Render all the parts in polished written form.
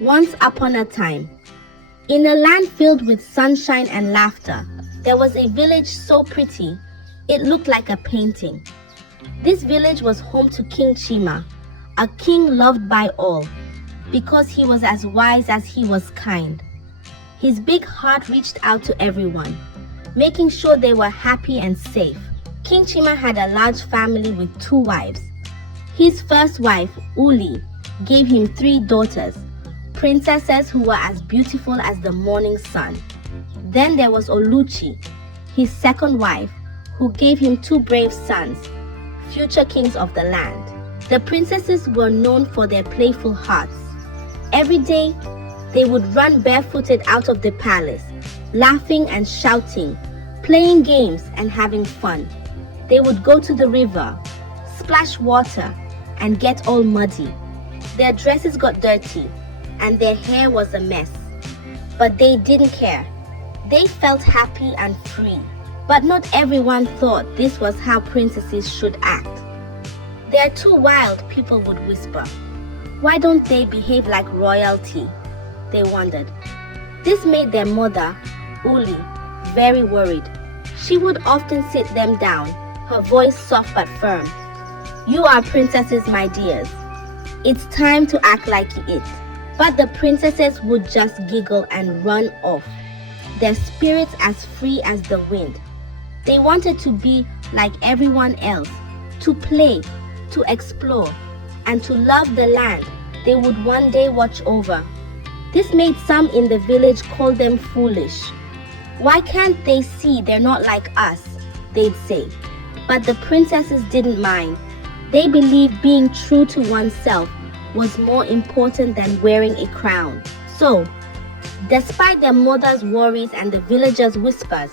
Once upon a time, in a land filled with sunshine and laughter, there was a village so pretty it looked like a painting. This village was home to King Chima, a king loved by all, because he was as wise as he was kind. His big heart reached out to everyone, making sure they were happy and safe. King Chima had a large family with 2 wives. His first wife, Uli, gave him 3 daughters, princesses who were as beautiful as the morning sun. Then there was Oluchi, his second wife, who gave him 2 brave sons, future kings of the land. The princesses were known for their playful hearts. Every day, they would run barefooted out of the palace, laughing and shouting, playing games and having fun. They would go to the river, splash water, and get all muddy. Their dresses got dirty, and their hair was a mess. But they didn't care. They felt happy and free. But not everyone thought this was how princesses should act. They're too wild, people would whisper. Why don't they behave like royalty? They wondered. This made their mother, Uli, very worried. She would often sit them down, her voice soft but firm. You are princesses, my dears. It's time to act like it. But the princesses would just giggle and run off, their spirits as free as the wind. They wanted to be like everyone else, to play, to explore, and to love the land they would one day watch over. This made some in the village call them foolish. Why can't they see they're not like us? They'd say. But the princesses didn't mind. They believed being true to oneself was more important than wearing a crown. So, despite their mother's worries and the villagers' whispers,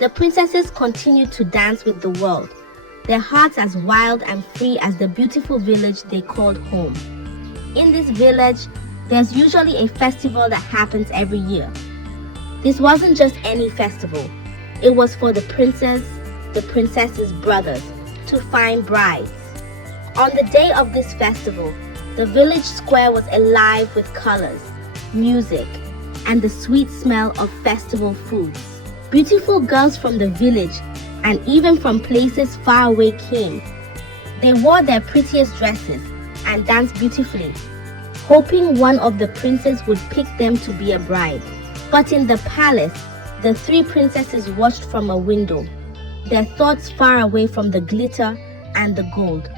the princesses continued to dance with the world, their hearts as wild and free as the beautiful village they called home. In this village, there's usually a festival that happens every year. This wasn't just any festival. It was for the princesses' brothers, to find brides. On the day of this festival, the village square was alive with colors, music, and the sweet smell of festival foods. Beautiful girls from the village and even from places far away came. They wore their prettiest dresses and danced beautifully, hoping one of the princes would pick them to be a bride. But in the palace, the 3 princesses watched from a window, their thoughts far away from the glitter and the gold.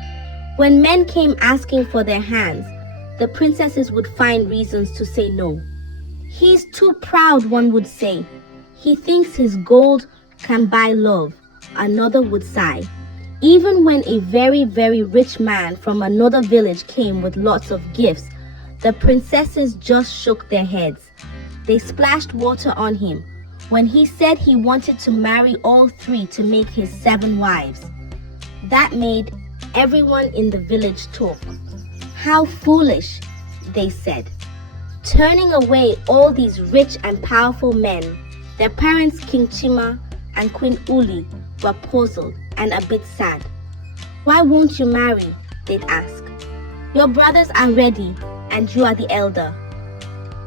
When men came asking for their hands, the princesses would find reasons to say no. He's too proud, one would say. He thinks his gold can buy love, another would sigh. Even when a very, very rich man from another village came with lots of gifts, the princesses just shook their heads. They splashed water on him when he said he wanted to marry all 3 to make his 7 wives. That made everyone in the village talk. How foolish, they said. Turning away all these rich and powerful men, their parents King Chima and Queen Uli were puzzled and a bit sad. Why won't you marry? They'd ask. Your brothers are ready and you are the elder.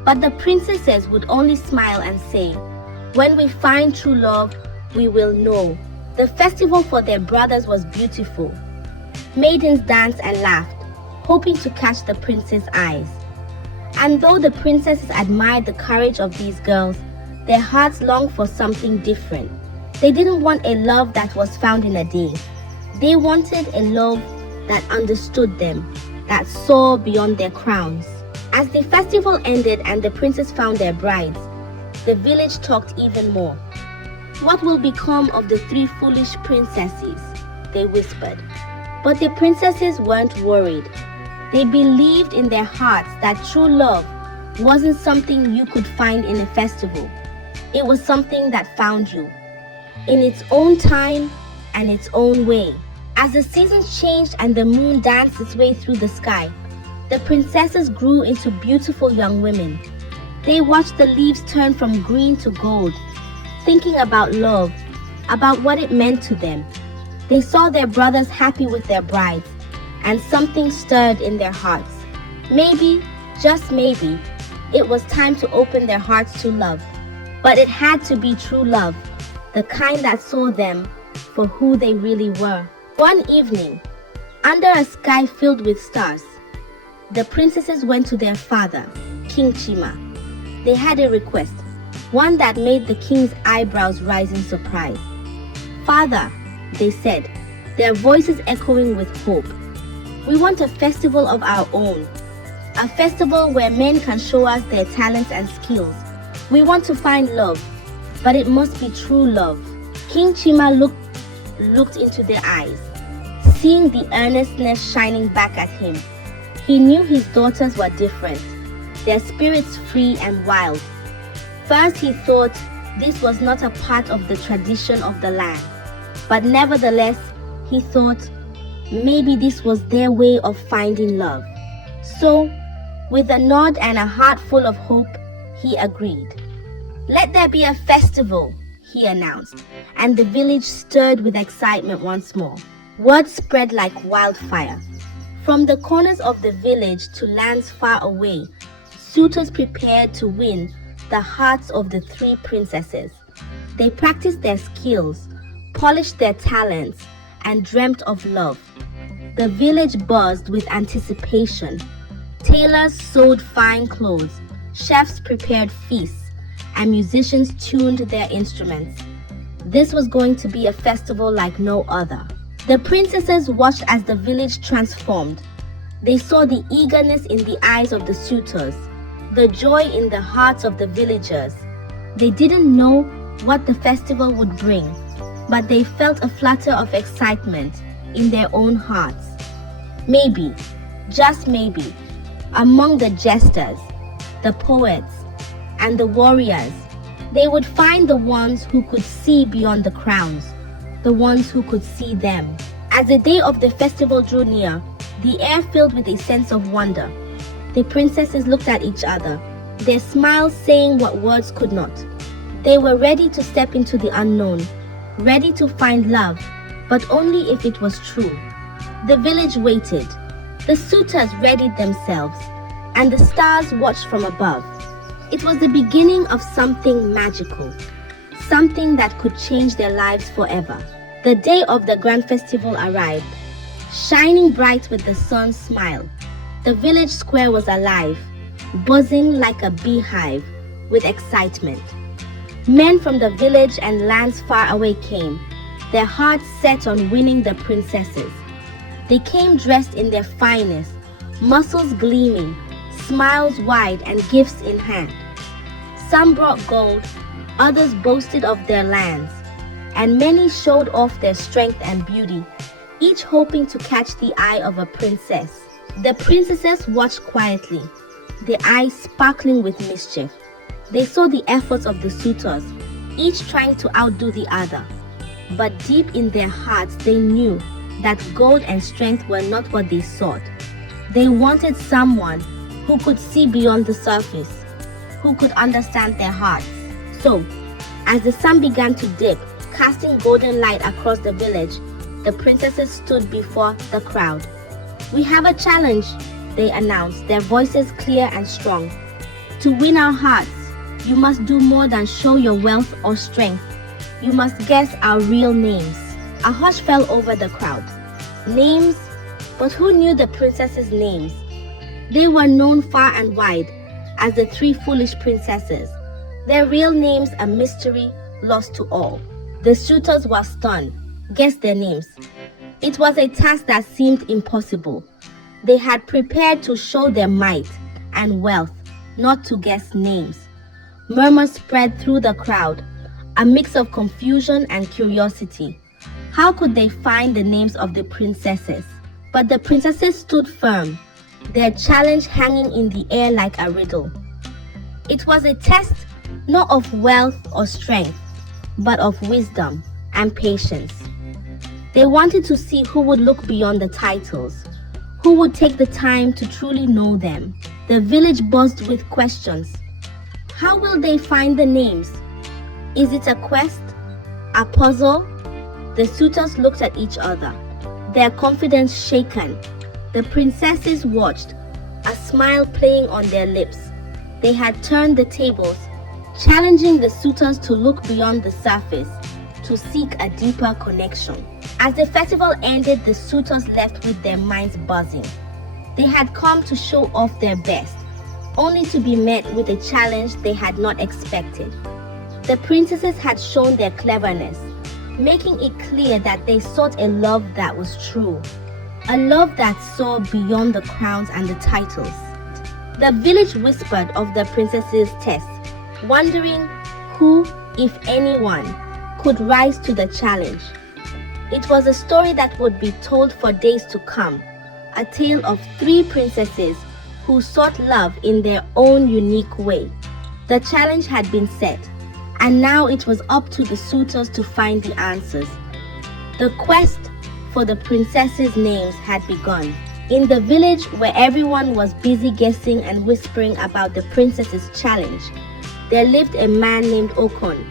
But the princesses would only smile and say, when we find true love, we will know. The festival for their brothers was beautiful. Maidens danced and laughed, hoping to catch the prince's eyes. And though the princesses admired the courage of these girls, their hearts longed for something different. They didn't want a love that was found in a day. They wanted a love that understood them, that saw beyond their crowns. As the festival ended and the princes found their brides, the village talked even more. What will become of the 3 foolish princesses? They whispered. But the princesses weren't worried. They believed in their hearts that true love wasn't something you could find in a festival. It was something that found you, in its own time and its own way. As the seasons changed and the moon danced its way through the sky, the princesses grew into beautiful young women. They watched the leaves turn from green to gold, thinking about love, about what it meant to them. They saw their brothers happy with their brides, and something stirred in their hearts. Maybe, just maybe, It was time to open their hearts to love. But it had to be true love, the kind that saw them for who they really were. One evening, under a sky filled with stars, the princesses went to their father, King Chima. They had a request, one that made the king's eyebrows rise in surprise. "Father," they said, their voices echoing with hope, "we want a festival of our own, a festival where men can show us their talents and skills. We want to find love, but it must be true love." King Chima looked into their eyes, seeing the earnestness shining back at him. He knew his daughters were different, their spirits free and wild. First he thought this was not a part of the tradition of the land, but nevertheless he thought maybe this was their way of finding love. So, with a nod and a heart full of hope, he agreed. "Let there be a festival," he announced, and the village stirred with excitement once more. Word spread like wildfire. From the corners of the village to lands far away, suitors prepared to win the hearts of the three princesses. They practiced their skills, polished their talents, and dreamt of love. The village buzzed with anticipation. Tailors sewed fine clothes, chefs prepared feasts, and musicians tuned their instruments. This was going to be a festival like no other. The princesses watched as the village transformed. They saw the eagerness in the eyes of the suitors, the joy in the hearts of the villagers. They didn't know what the festival would bring, but they felt a flutter of excitement in their own hearts. Maybe, just maybe, among the jesters, the poets, and the warriors, they would find the ones who could see beyond the crowns, the ones who could see them. As the day of the festival drew near, the air filled with a sense of wonder. The princesses looked at each other, their smiles saying what words could not. They were ready to step into the unknown, ready to find love, but only if it was true. The village waited. The suitors readied themselves, and the stars watched from above. It was the beginning of something magical, something that could change their lives forever. The day of the grand festival arrived, shining bright with the sun's smile. The village square was alive, buzzing like a beehive with excitement. Men from the village and lands far away came, their hearts set on winning the princesses. They came dressed in their finest, muscles gleaming, smiles wide, and gifts in hand. Some brought gold, others boasted of their lands, and many showed off their strength and beauty, each hoping to catch the eye of a princess. The princesses watched quietly, their eyes sparkling with mischief. They saw the efforts of the suitors, each trying to outdo the other. But deep in their hearts, they knew that gold and strength were not what they sought. They wanted someone who could see beyond the surface, who could understand their hearts. So, as the sun began to dip, casting golden light across the village, the princesses stood before the crowd. "We have a challenge," they announced, their voices clear and strong. "To win our hearts, you must do more than show your wealth or strength. You must guess our real names." A hush fell over the crowd. Names? But who knew the princesses' names? They were known far and wide as the three foolish princesses. Their real names a mystery lost to all. The suitors were stunned. Guess their names. It was a task that seemed impossible. They had prepared to show their might and wealth, not to guess names. Murmurs spread through the crowd, a mix of confusion and curiosity. How could they find the names of the princesses? But the princesses stood firm, their challenge hanging in the air like a riddle. It was a test not of wealth or strength, but of wisdom and patience. They wanted to see who would look beyond the titles, who would take the time to truly know them. The village buzzed with questions. How will they find the names? Is it a quest? A puzzle? The suitors looked at each other, their confidence shaken. The princesses watched, a smile playing on their lips. they had turned the tables, challenging the suitors to look beyond the surface to seek a deeper connection. As the festival ended, the suitors left with their minds buzzing. They had come to show off their best, only to be met with a challenge they had not expected. The princesses had shown their cleverness, making it clear that they sought a love that was true, a love that saw beyond the crowns and the titles. The village whispered of the princesses' test, wondering who, if anyone, could rise to the challenge. It was a story that would be told for days to come, a tale of 3 princesses who sought love in their own unique way. The challenge had been set, and now it was up to the suitors to find the answers. The quest for the princesses' names had begun. In the village where everyone was busy guessing and whispering about the princesses' challenge, there lived a man named Okon.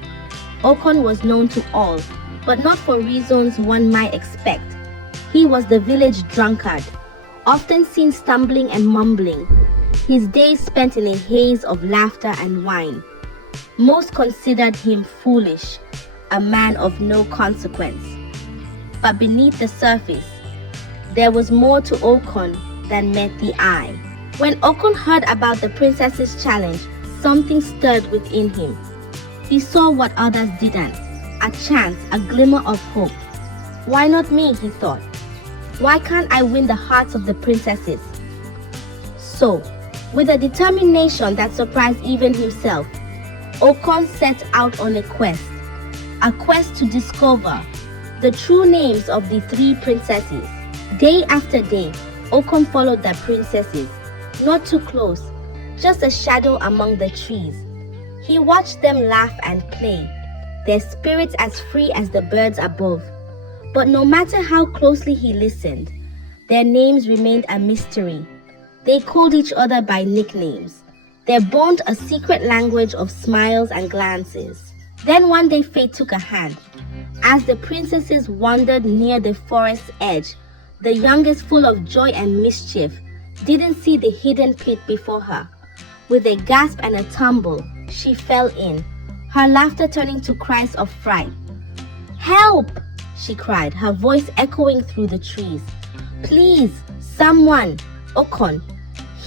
Okon was known to all, but not for reasons one might expect. He was the village drunkard, often seen stumbling and mumbling, his days spent in a haze of laughter and wine. Most considered him foolish, a man of no consequence. But beneath the surface, there was more to Okon than met the eye. When Okon heard about the princess's challenge, something stirred within him. He saw what others didn't, a chance, a glimmer of hope. Why not me, he thought. Why can't I win the hearts of the princesses? So, with a determination that surprised even himself, Okon set out on a quest to discover the true names of the 3 princesses. Day after day, Okon followed the princesses, not too close, just a shadow among the trees. He watched them laugh and play, their spirits as free as the birds above. But no matter how closely he listened, their names remained a mystery. They called each other by nicknames, their bond a secret language of smiles and glances. Then one day fate took a hand. As the princesses wandered near the forest's edge, the youngest, full of joy and mischief, didn't see the hidden pit before her. With a gasp and a tumble, she fell in, her laughter turning to cries of fright. "Help!" she cried, her voice echoing through the trees. "Please, someone!" Okon,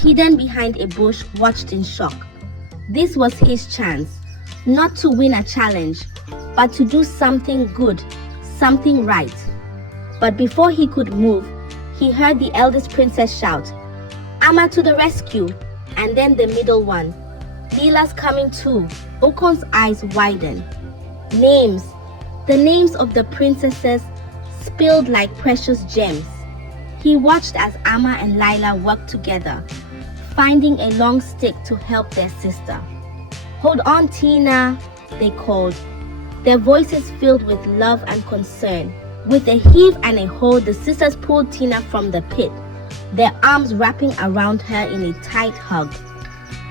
hidden behind a bush, watched in shock. This was his chance, not to win a challenge, but to do something good, something right. But before he could move, he heard the eldest princess shout, "Amma to the rescue!" And then the middle one, "Lila's coming too." Okon's eyes widened. Names, the names of the princesses spilled like precious gems. He watched as Amma and Lila worked together, finding a long stick to help their sister. "Hold on, Tina," they called, their voices filled with love and concern. With a heave and a hold, the sisters pulled Tina from the pit, their arms wrapping around her in a tight hug.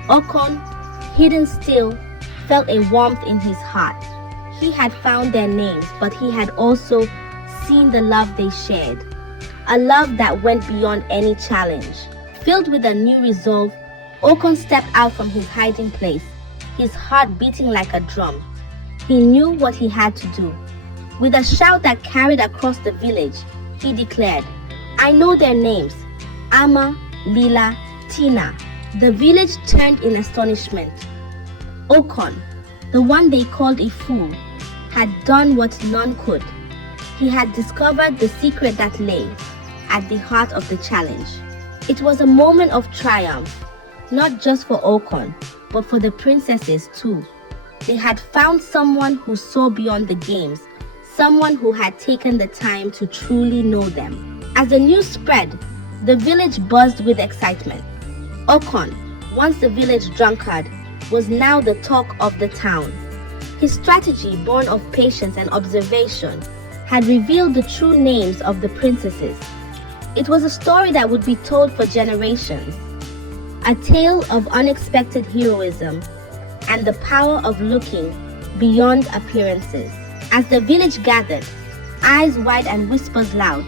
Okon, hidden still, felt a warmth in his heart. He had found their names, but he had also seen the love they shared, a love that went beyond any challenge. Filled with a new resolve, Okon stepped out from his hiding place, his heart beating like a drum. He knew what he had to do. With a shout that carried across the village, he declared, "I know their names, Amma, Lila, Tina." The village turned in astonishment. Okon, the one they called a fool, had done what none could. He had discovered the secret that lay at the heart of the challenge. It was a moment of triumph, not just for Okon, but for the princesses too. They had found someone who saw beyond the games, someone who had taken the time to truly know them. As the news spread, the village buzzed with excitement. Okon, once the village drunkard, was now the talk of the town. His strategy, born of patience and observation, had revealed the true names of the princesses. It was a story that would be told for generations, a tale of unexpected heroism and the power of looking beyond appearances. As the village gathered, eyes wide and whispers loud,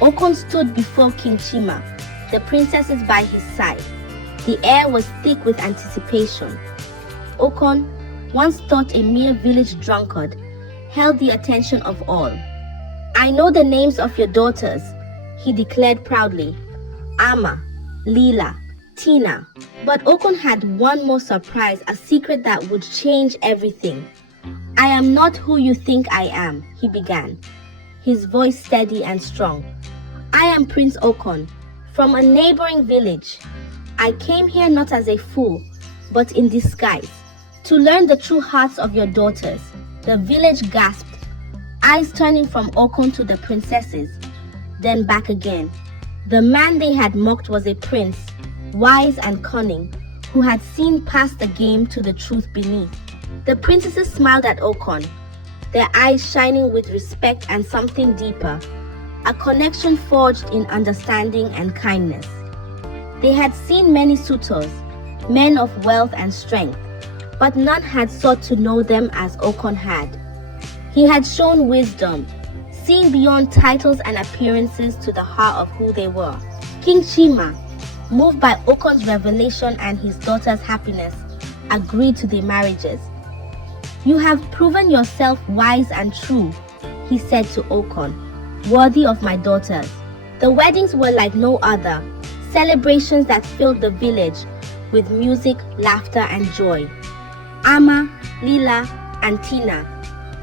Okon stood before King Chima, the princesses by his side. The air was thick with anticipation. Okon, once thought a mere village drunkard, held the attention of all. "I know the names of your daughters," he declared proudly. "Ama, Leela, Tina." But Okon had one more surprise, a secret that would change everything. "I am not who you think I am," he began, his voice steady and strong. "I am Prince Okon, from a neighboring village. I came here not as a fool, but in disguise, to learn the true hearts of your daughters." The village gasped, eyes turning from Okon to the princesses, then back again. The man they had mocked was a prince, wise and cunning, who had seen past the game to the truth beneath. The princesses smiled at Okon, their eyes shining with respect and something deeper, a connection forged in understanding and kindness. They had seen many suitors, men of wealth and strength, but none had sought to know them as Okon had. He had shown wisdom, seeing beyond titles and appearances to the heart of who they were. King Chima, moved by Okon's revelation and his daughter's happiness, agreed to their marriages. "You have proven yourself wise and true," he said to Okon, "worthy of my daughters." The weddings were like no other, celebrations that filled the village with music, laughter, and joy. Ama, Leela, and Tina,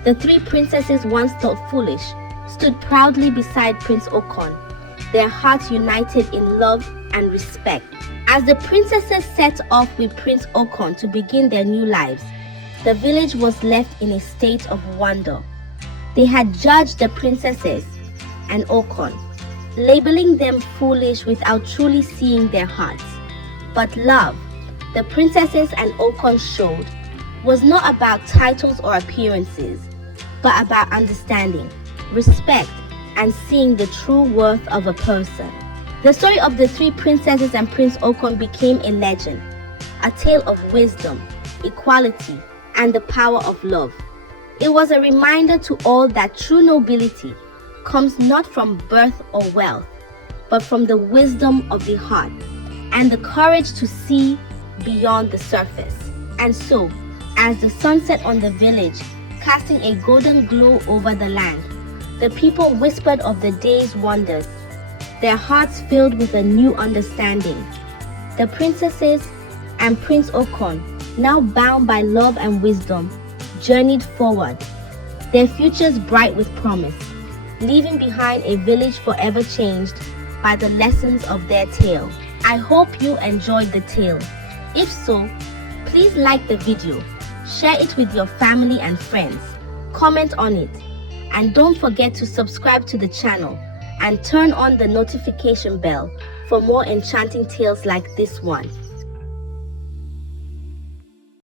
the three princesses once thought foolish, stood proudly beside Prince Okon, their hearts united in love and respect. As the princesses set off with Prince Okon to begin their new lives, the village was left in a state of wonder. They had judged the princesses and Okon, labeling them foolish without truly seeing their hearts. But love, the princesses and Okon showed, was not about titles or appearances, but about understanding, respect, and seeing the true worth of a person. The story of the three princesses and Prince Okon became a legend, a tale of wisdom, equality, and the power of love. It was a reminder to all that true nobility comes not from birth or wealth, but from the wisdom of the heart and the courage to see beyond the surface. And so, as the sun set on the village, casting a golden glow over the land, the people whispered of the day's wonders, their hearts filled with a new understanding. The princesses and Prince Okon, now bound by love and wisdom, journeyed forward, their futures bright with promise, leaving behind a village forever changed by the lessons of their tale. I hope you enjoyed the tale. If so, please like the video, share it with your family and friends, comment on it, and don't forget to subscribe to the channel and turn on the notification bell for more enchanting tales like this one.